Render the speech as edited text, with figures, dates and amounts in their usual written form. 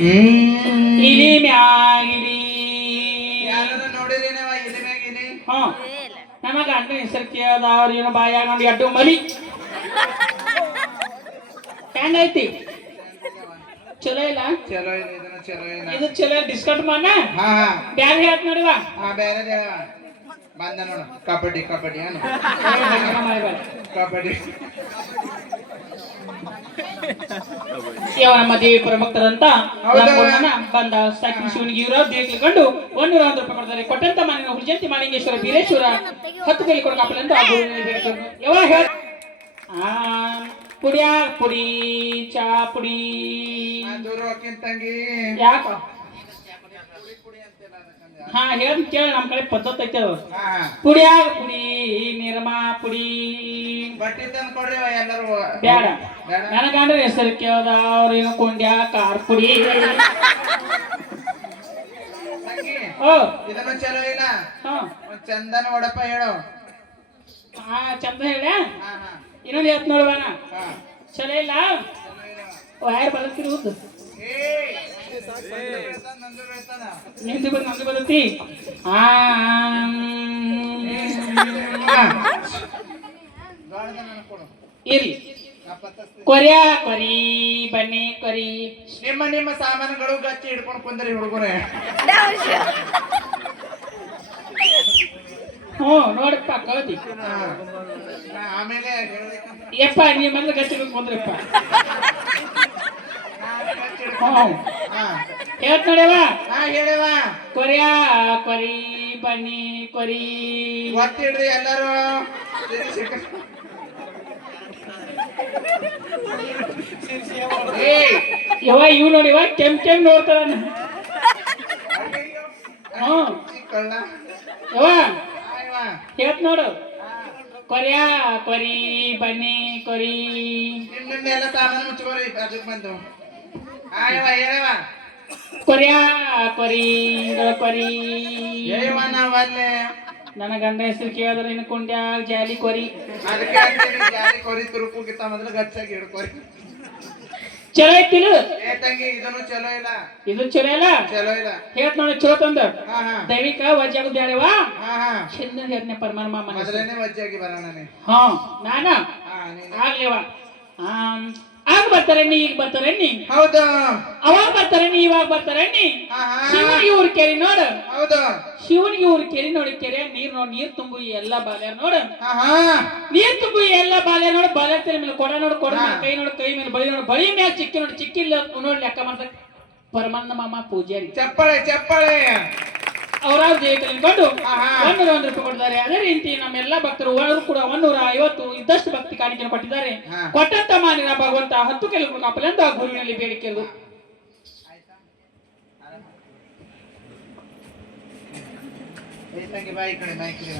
ಇಲಿ ಮ್ಯಾಗಿಲಿ ಯಾರು ನೋಡಿರಿ ನಾವ ಇಲಿ ಮ್ಯಾಗಿಲಿ ಹಾ ನಮ್ಮ ಗಂಡ ಹೆಸರು ಕೇಳದವ್ರು ಏನೋ ಬಾಯಾಗ ನೋಡಿ ಅಡ್ಡು ಮಲಿ ಹೆಂಗೈತಿ ಚಲೋ ಇಲ್ಲ ಚಲೋ ಇಲ್ಲ ಇದನ್ನ ಚಲೋ ಇಲ್ಲ ಇದು ಚಲೋ ಡಿಸ್ಕೌಂಟ್ ಮಾಡ ಹಾ ಹಾ ಬ್ಯಾಗ್ ಹೇಳ್ತ ನೋಡಿವಾ ಹಾ ಬೇರೆ ಬಂದ ನೋಡು ಕಬಡ್ಡಿ ಕಬಡ್ಡಿ ಅನು ಕಬಡ್ಡಿ ಯಾವ ನಮ್ಮ ದೇವಿ ಪರಭಕ್ತರಂತ ಬಂದ ಸೈಕಲ್ ಶಿವನಿಗೆ ಇವರು ದೇವಕೊಂಡು 101 ರೂಪಾಯಿ ಕೊಡ್ತಾರೆ ಕೊಟ್ಟಂತ ಮನೆ ಹುರ್ಜಂತಿ ಮಾಲಿಂಗೇಶ್ವರ ಬೀರೇಶ್ವರ 10 ಕೈಲಿ ಕೊಡಕಾಪಲ್ಲ ಅಂತ ಯಾವ ಹೇಳ ಪುಡಿಯಾ ಪುಡಿ ಚಾ ಪುಡಿ ದೂರ ಹೋಗ್ತೀನಿ ತಂಗಿ ಯಾಕ ಹಾ ಹೇಳ ಕೇಳ ನಮ್ ಕಡೆ ಪದ್ಧತಿ ಐತೆ ಪುಡಿಯಾ ಪುಡಿ ನಿರ್ಮಾ ಪುಡಿ ಬಟ್ಟಿ ತಂದು ಕೊಡ್ರಿ ಎಲ್ಲರೂ ಬೇಡ ನನಗಂಡ್ರೆ ಹೆಸರು ಕೇಳ್ದ ಅವ್ರೇನು ಕೊಂಡ್ಯಾ ಕಾರ್ ಪುಡಿ ಓ ಇದನ್ನು ಚಲೋ ಇಲ್ಲ ಹಾ ಚಂದನ ವಡಪ ಹೇಳು ಹಾ ಚಂದ ಹೇಳ ಇನ್ನೊಂದು ಹೇಳ್ತ ನೋಡುವಾನ ಚಲೋ ಇಲ್ಲ ಯಾರು ಬಲತ್ತಿರುವುದು ನಿಂದು ಬಂದು ನಂದು ಬಲತ್ತಿ ಇರ್ಲಿ ಕೊರಿಯಾ ಕೊರಿ ಬನ್ನಿ ಕೊರಿ ನಿಮ್ಮ ಸಾಮಾನುಗಳು ಗಚ್ಚಿ ಹಿಡ್ಕೊಂಡು ಕುಂದ್ರಿ ಹುಡುಗರೇ ಹ್ಞೂ ನೋಡಪ್ಪ ಕಳ್ದಿ ಆಮೇಲೆ ಯಪ್ಪ ನಿಮ್ಮ ಮನೆ ಗಚ್ಚಿ ಕುಂದ್ರಪ್ಪ ಹೇಳ್ತ ನೋಡ್ಯವ ಹೇಳವ ಕೊರಿಯಾ ಕೊರಿ ಬನ್ನಿ ಕೊರಿ ಒತ್ತಿಡ್ರಿ ಎಲ್ಲರೂ ಯವ ಇವ್ ನೋಡಿವ ಕೆಂಪ್ ನೋಡ್ತಾರ ಯವ ಹೇಳ್ತ ನೋಡು ಕೊರಿಯಾ ಕೊರಿ ಬನ್ನಿ ಕೊರಿ ನಿಮ್ಮೆಲ್ಲ ಸಾಮಾನು ಮುಚ್ಕೋರಿ ಅದಕ್ಕೆ ಬಂದು ಹೇಳವ ಕೊರಿಯಾ ಕೊರಿ ಕೊರಿ ನಾವಲ್ಲೇ ನನ್ನ ಗಂಡ ಹೆಸರು ಕೇಳಿದ್ರೆ ಇನ್ನು ಕುಂಡ್ಯಾ ಜಾಲಿ ಕೊರಿ ಅದಕ್ಕೆ ಜಾಲಿ ಕೊರಿ ತುರುಕುಗಿತ್ತ ಮೊದಲು ಗಚ್ಚಾಗಿ ಹಿಡ್ಕೊರಿ ಚಲೋ ಐತಿಲ್ಲ ಏ ತಂಗಿ ಇದನ್ನು ಚಲೋ ಇಲ್ಲ ಇದು ಚಲೋ ಇಲ್ಲ ಚಲೋ ಇಲ್ಲ ಹೇಳ್ತ ನೋಡಿ ಚಲೋ ತಂದ ಹಾ ಹಾ ದೈವಿಕ ವಜ್ಜಾಗ ಬ್ಯಾಡವಾ ಹಾ ಹಾ ಚೆನ್ನ ಹೇಳ್ನೆ ಪರಮಾತ್ಮ ಮೊದಲೇನೆ ವಜ್ಜಾಗಿ ಬರೋಣ ಹಾ ನಾನ ಹಾ ನೀನು ಆಗ್ಲೇವ ಆಗ ಬರ್ತಾರಣ್ಣಿ ಈಗ ಬರ್ತಾರಣ್ಣಿ ಹೌದು ಅವಾಗ ಬರ್ತಾರಣ್ಣಿ ಇವಾಗ ಬರ್ತಾರಣ್ಣಿ ಹಾ ಹಾ ಶಿವನಿಗೆ ಊರ್ ಕೆರಿ ನೋಡು ಹೌದು ಶಿವನಿಗೆ ಊರ್ ಕೆರಿ ನೋಡಿ ಕೆರೆ ನೀರ್ ನೋಡಿ ನೀರ್ ತುಂಬು ಎಲ್ಲ ಬಾಲ್ಯಾರ ನೋಡು ಹಾ ಹಾ ನೀರ್ ತುಂಬು ಎಲ್ಲ ಬಾಲ್ಯಾರ ನೋಡು ಬಾಲ್ಯಾರ ತಲೆ ಮೇಲೆ ಕೊಡ ನೋಡು ಕೊಡ ಕೈ ನೋಡು ಕೈ ಮೇಲೆ ಬಳಿ ನೋಡು ಬಳಿ ಮ್ಯಾಲ ಚಿಕ್ಕಿ ನೋಡಿ ಚಿಕ್ಕಿಲ್ಲ ನೋಡಿ ಲೆಕ್ಕ ಮಾಡ್ತಾರೆ ಪರಮಾನಂದ ಮಾಮ ಪೂಜಾರಿ ಚಪ್ಪಾಳೆ ಚಪ್ಪಾಳೆ ಅವರಾವ್ ದೇಹ ಕಲಿಕೊಂಡು ಹಾ ಹಾ 101 ರೂಪಾಯಿ ಕೊಟ್ಟಿದ್ದಾರೆ ಅದೇ ರೀತಿ ನಮ್ಮೆಲ್ಲ ಭಕ್ತರು ಅವರು ಕೂಡ 150 ಇದ್ದಷ್ಟು ಭಕ್ತಿ ಕಾಣಿಕೆಯನ್ನು ಕೊಟ್ಟಿದ್ದಾರೆ ಹಾ. ಕೊಟ್ಟಂತ ಮಾನಿನ ಭಗವಂತ 10 ಕೆಲವು ಕಾಪಲೆಂದು ಆ ಗುರುವಿನಲ್ಲಿ ಬೇಡಿಕೆರು ತಂಗಿ ಬಾಯಿ ಕಡೆ ಬಾಯಿ ಕಡೆ